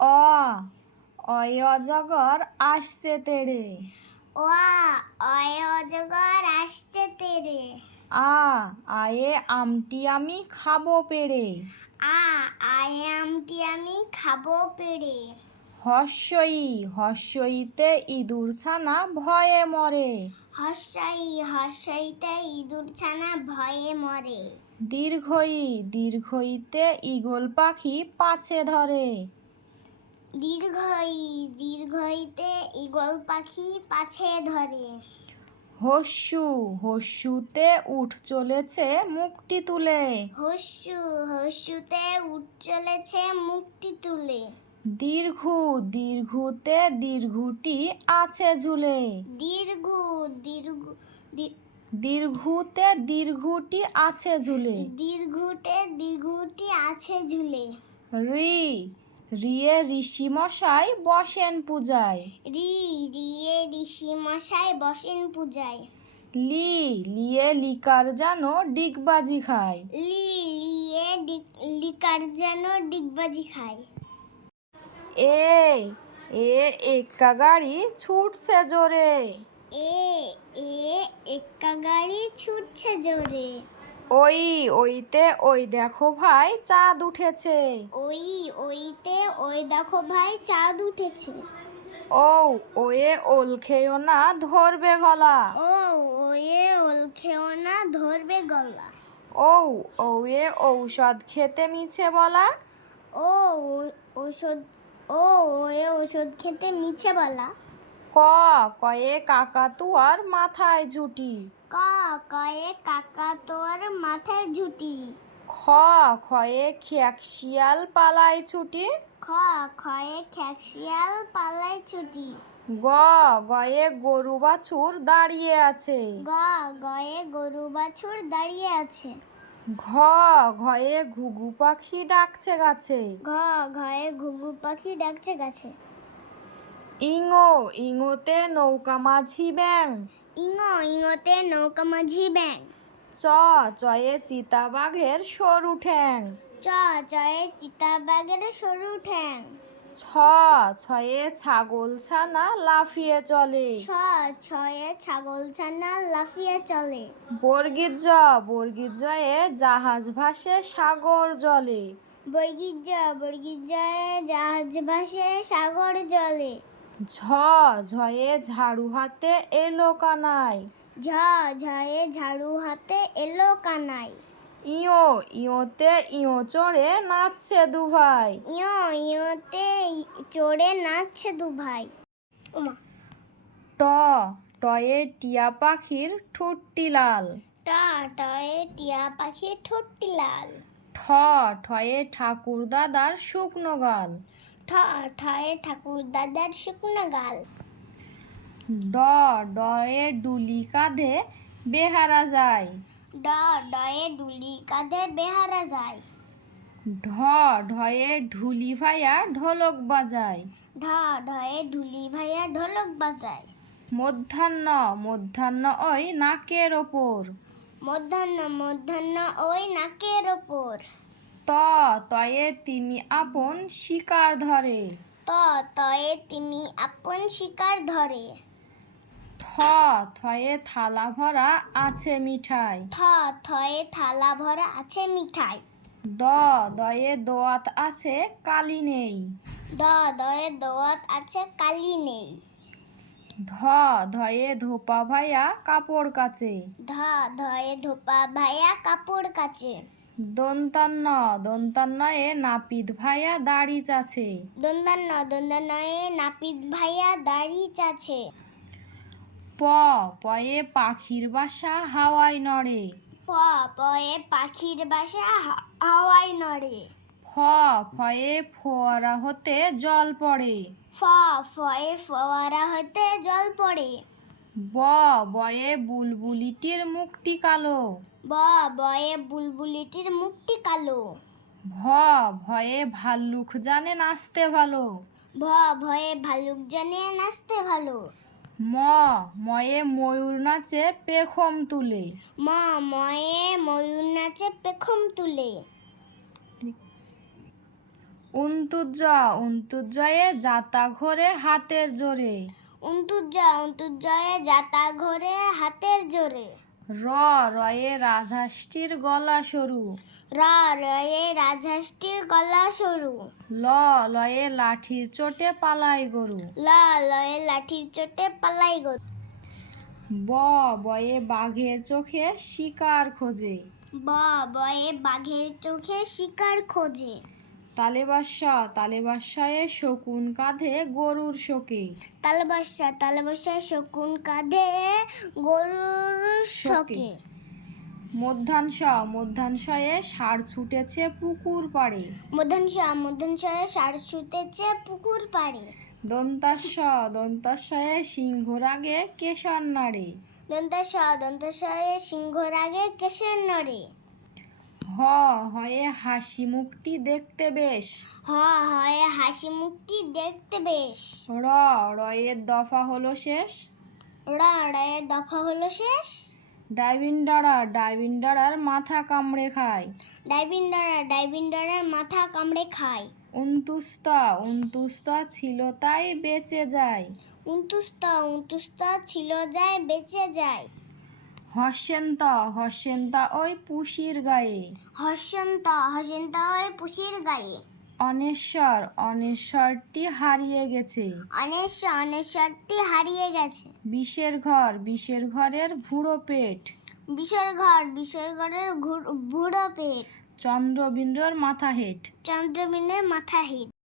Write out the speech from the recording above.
অ অয় অজগর আসছে তেড়ে। অয় অজগর আসছে তেড়ে। আয়ে আমটি আমি খাবো পেড়ে। আয়ে আমটি আমি খাবো পেড়ে। হস্যইতে ইঁদুর ছানা ভয়ে মরে। হর্ষইতে ইঁদুর ছানা ভয়ে মরে। দীর্ঘইতে ঈগল পাখি পাছে ধরে। দীর্ঘইতে ঈগল পাখি পাছে ধরে। হস্যুতে উঠ চলেছে মুখটি তুলে। হস্যুতে উঠ চলেছে মুখটি তুলে। দীর্ঘুতে দীর্ঘটি আছে ঝুলে। দীর্ঘুতে দীর্ঘটি আছে ঝুলে। দীর্ঘটি আছে ঝুলে। রিয়ে ঋষি মশাই বসেন পূজায়। রিয়ে ঋষি মশাই বসেন পূজায়। লিয়ে লিকার যেন ডিগবাজি খায়। লিয়ে লিকার যেন ডিগবাজি খায়। এক্কা গাড়ি ছুটছে জোরে। এক্কা গাড়ি ছুটছে জোরে। ওইতে ওই দেখো ভাই চাঁদ উঠেছে। ওইতে ওই দেখো ভাই চাঁদ উঠেছে। ওয়ে ওল খেও না ধরবে গলা। ওয়ে ওল খেও না ধরবে গলা। ওয়ে ঔষধ খেতে মিছে বলা। ওয়ে ঔষধ খেতে মিছে বলা। কয়ে কাকাতুয়ার মাথায় ঝুটি। কয়ে কাকাতুয়ার মাথায় ঝুটি। খয়ে খেক শিয়াল পালায় ছুটি। খয়ে খেকশিয়াল পালায় ছুটি। গয়ে গরু বাছুর দাঁড়িয়ে আছে। গয়ে গরু বাছুর দাঁড়িয়ে আছে। ঘয়ে ঘুঘু পাখি ডাকছে গাছে। ঘয়ে ঘুঘু পাখি ডাকছে গাছে। ইঙোতে নৌকা মাঝি ব্যাং। ইঙোতে নৌকা মাঝি ব্যাং। চয়ে চিতাবাঘের সরু ঠ্যাং। চয়ে চিতাবাঘের সরু ঠ্যাং। ছয়ে ছাগল ছানা লাফিয়ে চলে। ছয়ে ছাগল ছানা লাফিয়ে চলে। বর্গীর জয়ে জাহাজ ভাসে সাগর জলে। বর্গীর জয়ে জাহাজ ভাসে সাগর জলে। ঝয়ে ঝাড়ু হাতে এলো কানাই। ঝয়ে ঝাড়ু হাতে এলো কানাই। ইয়োতে ইয়ো চড়ে নাচছে দুভাই। ইয়োতে চড়ে নাচছে দুভাই। টয়ে টিয়া পাখির ঠোঁটটি লাল। টয়ে টিয়া পাখির ঠোঁটটি লাল। ঠয়ে ঠাকুর দাদার শুকনো গাল। ঠয়ে ঠাকুর দাদার শুকনো গাল। ডয়ে ডুলি কাঁধে বেহারা যায়। ডয়ে ডুলি কাঁধে বেহারা যায়। ঢয়ে ঢুলি ভাইয়া ঢোলক বাজায়। ঢয়ে ঢুলি ভাইয়া ঢোলক বাজায়। মধ্যাহ্ন ওই নাকের ওপর। মধ্যাহ্ন ওই নাকের ওপর। তয়ে তিমি আপন শিকার ধরে। তয়ে তিমি আপন শিকার ধরে। থয়ে থালা ভরা আছে মিঠাই। থয়ে থালা ভরা আছে মিঠাই। দয়ে দোয়াত আছে কালি নেই। দয়ে দোয়াত আছে কালি নেই। ধয়ে ধোপা ভাইয়া কাপড় কাচে। ধয়ে ধোপা ভাইয়া কাপড় কাচে। দন্তান্নয়ে নাপিত ভাইয়া দাড়ি চাছে। দন্তান্নয়ে নাপিত ভাইয়া দাড়ি চাছে। পয়ে পাখির বাসা হাওয়ায় নড়ে। পয়ে পাখির বাসা হাওয়ায় নড়ে। ফয়ে ফোয়ারা হতে জল পড়ে। ফয়ে ফোয়ারা হতে জল পড়ে। বয়ে বুলবুলিটির মুখটি কালো। বয়ে বুলবুলিটির মুখটি কালো। ভয়ে ভাল্লুক জানে নাচতে ভালো। ভয়ে ভাল্লুক জানে নাচতে ভালো। ময়ে ময়ূর নাচে পেখম তুলে। ময়ে ময়ূর নাচে পেখম তুলে। উন্তুজয়ে যাতা ঘোরে হাতের জোরে। অন্তুজয়ে যাতা ঘোরে হাতের জোরে। রয়ে রাজহাঁসটির গলা সরু। রয়ে রাজহাঁসটির গলা সরু। লয়ে লাঠির চোটে পালাই গরু। লয়ে লাঠির চোটে পালাই গরু। বয়ে বাঘের চোখে শিকার খোঁজে। বয়ে বাঘের চোখে শিকার খোঁজে। তালেবাসায়ে শকুন কাঁধে গরুর শোকে। তালবাসা শকুন কাঁধে গরুর শোকে। মধ্যাংশয়ে ষাঁড় ছুটেছে পুকুর পাড়ে। মধ্যাংশয়ে ষাঁড় ছুটেছে পুকুর পাড়ে। দন্তাশয়ে সিংহর আগে কেশর নাড়ে। দন্তাশয়ে সিংহর আগে কেশর নড়ে। হয়ে হাসি মুখটি দেখতে বেশ। হয়ে হাসি মুখটি দেখতে বেশ। রয়ের দফা হলো শেষ। রয়ের দফা হলো শেষ। ডাইভিন্ডারার মাথা কামড়ে খায়। ডাইভিন্ডারের মাথা কামড়ে খায়। উন্তুস্তা ছিল তাই বেঁচে যায়। উন্তুস্তা ছিল যায় বেঁচে যায়। হস্যেন্তা ওই পুষির গায়ে। হস্যন্তা ওই পুষির গায়ে। অনেশ্বরটি হারিয়ে গেছে। অনেশ্বরটি হারিয়ে গেছে। বিষের ঘরের ভুড়ো পেট। বিষের ঘরের ভুড়ো পেট। চন্দ্রবিন্দুর মাথা হেট। চন্দ্রবিনের মাথা হেট।